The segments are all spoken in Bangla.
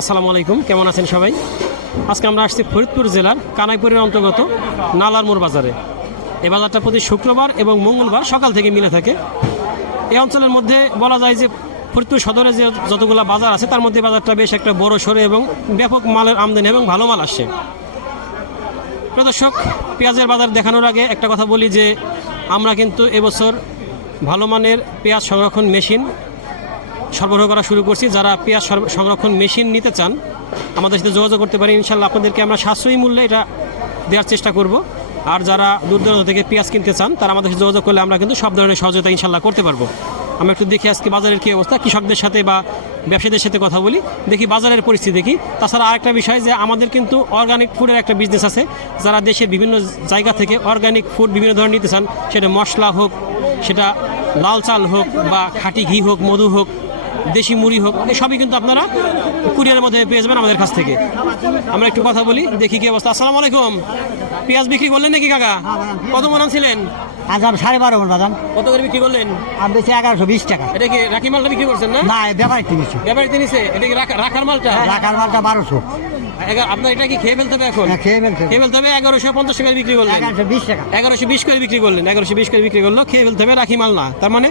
আসসালামু আলাইকুম, কেমন আছেন সবাই? আজকে আমরা আসছি ফরিদপুর জেলার কানাইপুরের অন্তর্গত নালার মোড় বাজারে। এই বাজারটা প্রতি শুক্রবার এবং মঙ্গলবার সকাল থেকে মিলে থাকে। এই অঞ্চলের মধ্যে বলা যায় যে ফরিদপুর সদরে যে যতগুলো বাজার আছে তার মধ্যে বাজারটা বেশ একটা বড় সড়ো এবং ব্যাপক মালের আমদানি এবং ভালো মাল আসছে। প্রিয় দর্শক, পেঁয়াজের বাজার দেখানোর আগে একটা কথা বলি যে আমরা কিন্তু এবছর ভালো মানের পেঁয়াজ সংরক্ষণ মেশিন সরবরাহ করা শুরু করছি। যারা পেঁয়াজ সংরক্ষণ মেশিন নিতে চান আমাদের সাথে যোগাযোগ করতে পারি। ইনশাল্লাহ আপনাদেরকে আমরা সাশ্রয়ী মূল্যে এটা দেওয়ার চেষ্টা করব। আর যারা দূর দূরান্ত থেকে পেঁয়াজ কিনতে চান তারা আমাদের সাথে যোগাযোগ করলে আমরা কিন্তু সব ধরনের সহযোগিতা ইনশাল্লাহ করতে পারবো। আমরা একটু দেখি আজকে বাজারের কী অবস্থা, কৃষকদের সাথে বা ব্যবসায়ীদের সাথে কথা বলি, দেখি বাজারের পরিস্থিতি দেখি। তাছাড়া আরেকটা বিষয় যে আমাদের কিন্তু অর্গানিক ফুডের একটা বিজনেস আছে। যারা দেশের বিভিন্ন জায়গা থেকে অর্গানিক ফুড বিভিন্ন ধরনের নিতে চান, সেটা মশলা হোক, সেটা লাল চাল হোক, বা খাঁটি ঘি হোক, মধু হোক, দেশি মুড়ি হোক, সবই কিন্তু আপনারা কুরিয়ারের মধ্যে পেয়ে যাবেন আমাদের কাছ থেকে। আমরা একটু কথা বলি, দেখি কি অবস্থা। আসসালামু আলাইকুম, পেঁয়াজ বিক্রি করলেন নাকি কাকা? কত মন আনছিলেন? আজ আমি 12.5 মন বাদাম। কত করে বিক্রি করলেন? আমি বেশি 1120 টাকা। এটা কি রাখি মালটা বিক্রি করছেন না? না, ব্যাপারী কিনেছি। ব্যাপারী কিনেছে? এটা কি রাখার মালটা? রাখার মালটা 1200। আপনার এটা কি খেয়ে ফেলতে হবে এখন? খেয়ে ফেলতে হবে। 1150 টাকা বিক্রি করলেন। 1120 টাকা। 1120 করে বিক্রি করলেন। 1120 করে বিক্রি করলো, খেয়ে ফেলতে হবে, রাখি মাল না। তার মানে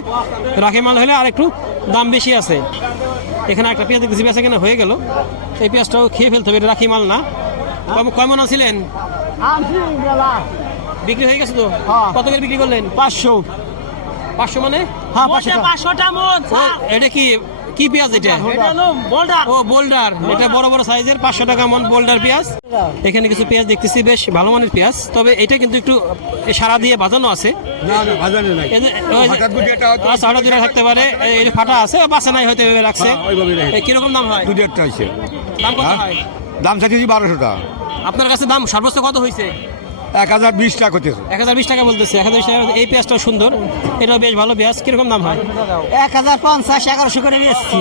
রাখি মাল হলে আর একটু দাম বেশি আছে। এখানে একটা পেঁয়াজ দেখতেছি বেচা কেনা হয়ে গেল। এই পেঁয়াজটাও খেয়ে ফেলতে হবে, এটা রাখি মাল না। কয় মন আছিলেন? বিক্রি হয়ে গেছে তো? কত করে বিক্রি করলেন? 500। 500 মানে? হ্যাঁ, 500টা মন। এটা কি পেঁয়াজ? এটা ও বোল্ডার। এটা বড় বড় সাইজের 500 টাকা মন বোল্ডার পেঁয়াজ। এখানে কিছু পেঁয়াজ দেখতেছি বেশ ভালো মানের পেঁয়াজ, তবে এটা কিন্তু একটু সারা দিয়ে বাজানো আছে। সাড়া দুটা থাকতে পারে, এই যে ফাটা আছে, বাসা নাই হয়তো এভাবে রাখছে। কিরকম দাম হয়? দাম কত হয়? দাম চাইছি 1200 টাকা। আপনার কাছে দাম সর্বোচ্চ কত হয়েছে? 1020 টাকা করতেছে। 1020 টাকা বলতেছে। 1020 টাকা। এই পেঁয়াজটাও সুন্দর, এটাও বেশ ভালো পেঁয়াজ। কিরকম দাম হয়? 1050, 1100 করে বেচছি।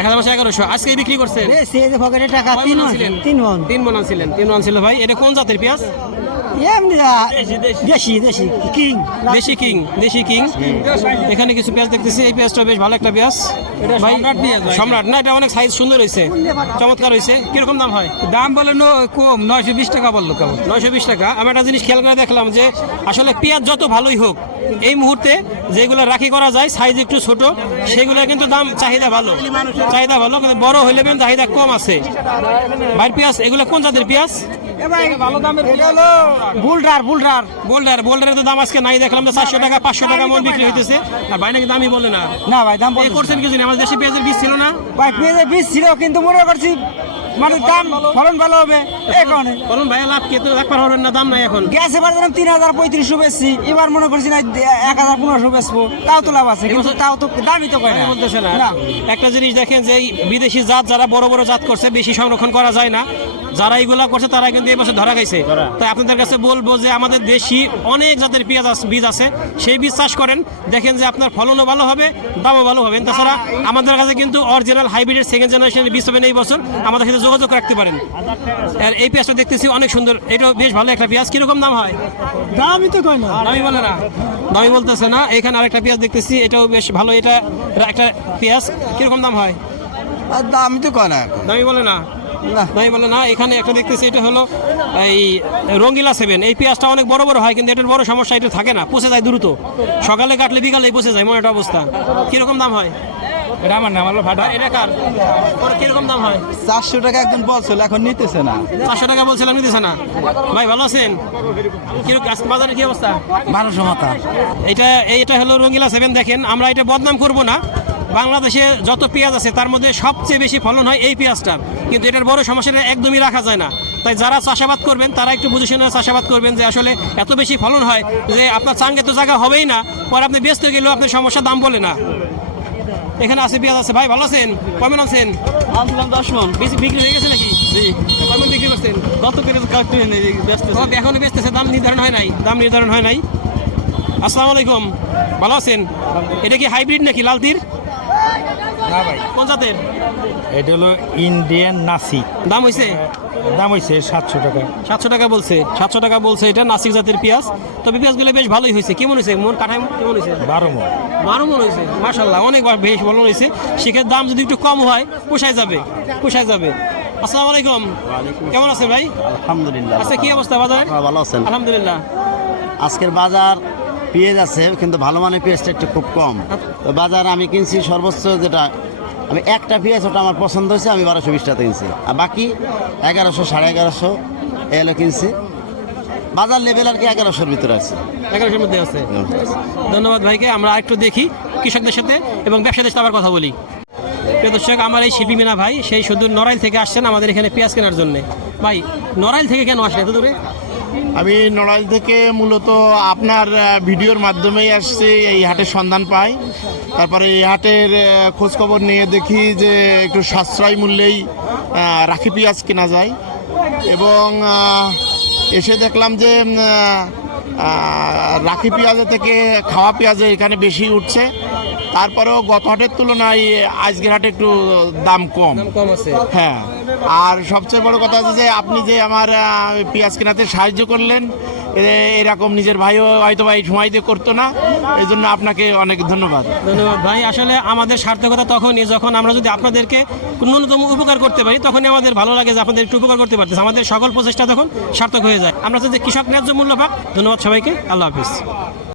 1100। আজকে বিক্রি করছেন? বেচছি, এই যে পকেটে টাকা 3 মন। 3 মন আনছিলেন। 3 মন ছিল ভাই। এটা কোন জাতের পেঁয়াজ? এমনি দেশি কিং। এখানে কিছু পেঁয়াজ দেখতেছি, এই পেঁয়াজটা বেশ ভালো একটা পেঁয়াজ ভাই। সম্রাট না? এটা অনেক সাইজ সুন্দর হয়েছে, চমৎকার হয়েছে। কিরকম দাম হয়? দাম বলে কম, 920 টাকা বললো। 920 টাকা। আমি একটা জিনিস খেয়াল করে দেখলাম যে আসলে পেঁয়াজ যত ভালোই হোক, এই মুহূর্তে যেগুলো রাখি করা যায় সাইজ একটু ছোট, সেগুলো কিন্তু দাম চাহিদা ভালো, কিন্তু বড় হইলে কিন্তু চাহিদা কম আছে। ভাই পেঁয়াজ এগুলো কোন জাতের পেঁয়াজ? ভালো দামের বোল্ডারের তো দাম আজকে নাই, দেখলাম যে 400 টাকা 500 টাকা মন বিক্রি হইতেছে। আর ভাই নাকি দামই বলে না। না ভাই, দাম করছেন কিছু না। আমাদের দেশে পেঁয়াজের বীজ ছিল না ভাই, পেঁয়াজের বীজ ছিল, কিন্তু মনে করছি মানে দাম ফলন ভালো হবে এই কারণে। ফলন ভাই লাভ কে তো একবার হবেন না, দাম নাই এখন। গ্যাস এবার 3035 বেচছি, এবার মনে করছি না 1500 বেচবো, তাও তো লাভ আছে, কিন্তু তাও তো দামই তো কয় না বলতেছে না। একটা জিনিস দেখেন যে এই বিদেশি জাত যারা বড় বড় জাত করছে, বেশি সংরক্ষণ করা যায় না, যারা এইগুলা করছে তারা কিন্তু এই বছর ধরা গেছে। তাই আপনাদের কাছে বলবো যে আমাদের দেশি অনেক জাতের বীজ আছে, সেই বীজ চাষ করেন, দেখেন যে আপনার ফলনও ভালো হবে, দামও ভালো হবে। তাছাড়া আমাদের কাছে কিন্তু অরিজিনাল হাইব্রিডের সেকেন্ড জেনারেশনের বীজ পাবেন এই বছর, আমাদের সাথে যোগাযোগ রাখতে পারেন। আর এই পেঁয়াজটা দেখতেছি অনেক সুন্দর, এটাও বেশ ভালো একটা পেঁয়াজ। কিরকম দাম হয়? দামই তো কয় না। দামই বলতেছে না। এখানে আরেকটা পেঁয়াজ দেখতেছি, এটাও বেশ ভালো, এটা একটা পেঁয়াজ। কিরকম দাম হয়? দামই তো কয় না। দামই বলে না। এখানে একটা দেখতেছি, এটা হলো এই রঙ্গিলা 7। এই পেঁয়াজটা অনেক বড় বড় হয়, কিন্তু এটার বড় সমস্যা এটা থাকে না, পচে যায় দ্রুত। সকালে কাটলে বিকালে পচে যায়, মনে একটা অবস্থা। কিরকম দাম হয়? এটা আমার নাম হলো ফাটা। এটা কার? কিরকম দাম হয়? 400 টাকা একজন বলছিল, এখন নিতেছে না। 400 টাকা বলছিলাম, নিতেছে না। ভাই ভালো আছেন? কিরকম আজকে বাজারের কি অবস্থা? 1200 মাথা। এটা হলো রঙ্গিলা 7। দেখেন, আমরা এটা বদনাম করব না, বাংলাদেশে যত পেঁয়াজ আছে তার মধ্যে সবচেয়ে বেশি ফলন হয় এই পেঁয়াজটার, কিন্তু এটার বড় সমস্যাটা একদমই রাখা যায় না। তাই যারা চাষাবাদ করবেন তারা একটু বুঝে শুনে চাষাবাদ করবেন, যে আসলে এত বেশি ফলন হয় যে আপনার চাঙ্গে তো জায়গা হবেই না, পরে আপনি বেচতে গেলেও আপনার সমস্যা দাম বলে না। এখানে আছে পেঁয়াজ আছে। ভাই ভালো আছেন? কয়মন আছেন? 10 মন। বেশি বিক্রি হয়ে গেছে নাকি? কয়মন বিক্রি করছেন? কত করে এখনো বেচতেছে, দাম নির্ধারণ হয় নাই। আসসালামু আলাইকুম, ভালো আছেন? এটা কি হাইব্রিড নাকি লাল তীর? না ভাই, কোন জাতের? এটা হলো ইন্ডিয়ান নাসিক। দাম হয়েছে? দাম হয়েছে 700 টাকা। 700 টাকা বলছে। 700 টাকা বলছে। এটা নাসিক জাতের পেঁয়াজ। তবে পেঁয়াজগুলো বেশ ভালোই হয়েছে। কেমন হয়েছে? মন কাঠায় কেমন হয়েছে? 12 মন। 12 মন হয়েছে, মাশাআল্লাহ, অনেক বেশ ভালো হয়েছে। সেক্ষেত্রে দাম যদি একটু কম হয় পোষায় যাবে। আসসালামু আলাইকুম। কেমন আছেন ভাই? আলহামদুলিল্লাহ। আচ্ছা, কি অবস্থা বাজার? আপনারা ভালো আছেন? আলহামদুলিল্লাহ। আজকের বাজার পেঁয়াজ আছে, কিন্তু ভালো মানের পেঁয়াজটা একটু খুব কম। তো বাজার আমি কিনছি সর্বোচ্চ যেটা, আমি একটা পেঁয়াজ ওটা আমার পছন্দ হয়েছে, আমি 1220 টাকা কিনছি, আর বাকি 1100 1150 এলো কিনছি। বাজার লেভেল আর কি 1100-র ভিতরে আছে। 1100-এর মধ্যে আছে। ধন্যবাদ ভাইকে। আমরা আরেকটু দেখি কৃষকদের সাথে এবং ব্যবসায়ীদের সাথে আবার কথা বলি। প্রিয় দর্শক, আমার এই শিপি মিনা ভাই সেই সুদূর নড়াইল থেকে আসছেন আমাদের এখানে পেঁয়াজ কেনার জন্য। ভাই, নড়াইল থেকে কেন আসলেন এত দূরে? আমি নড়াইল থেকে মূলত আপনার ভিডিওর মাধ্যমেই আসছি, এই হাটের সন্ধান পাই। তারপরে এই হাটের খোঁজখবর নিয়ে দেখি যে একটু সাশ্রয় মূল্যেই রাখি পেঁয়াজ কেনা যায়, এবং এসে দেখলাম যে রাখি পেঁয়াজের থেকে খাওয়া পেঁয়াজে এখানে বেশি উঠছে। তারপরেও গত হাটের তুলনায় আজকের হাটে একটু দাম কম। দাম কম আছে। হ্যাঁ, আর সবচেয়ে বড় কথা হচ্ছে যে আপনি যে আমার পেঁয়াজ কেনাতে সাহায্য করলেন, এরকম নিজের ভাইও হয়তো বা এই সময় দিয়ে করতো না, এই জন্য আপনাকে অনেক ধন্যবাদ। ধন্যবাদ ভাই। আসলে আমাদের সার্থকতা তখনই যখন আমরা যদি আপনাদেরকে ন্যূনতম উপকার করতে পারি, তখনই আমাদের ভালো লাগে যে আপনাদের একটু উপকার করতে পারতেছে। আমাদের সকল প্রচেষ্টা তখন সার্থক হয়ে যায়। আমরা যদি কৃষক ন্যায্য মূল্য পাক। ধন্যবাদ সবাইকে। আল্লাহ হাফিজ।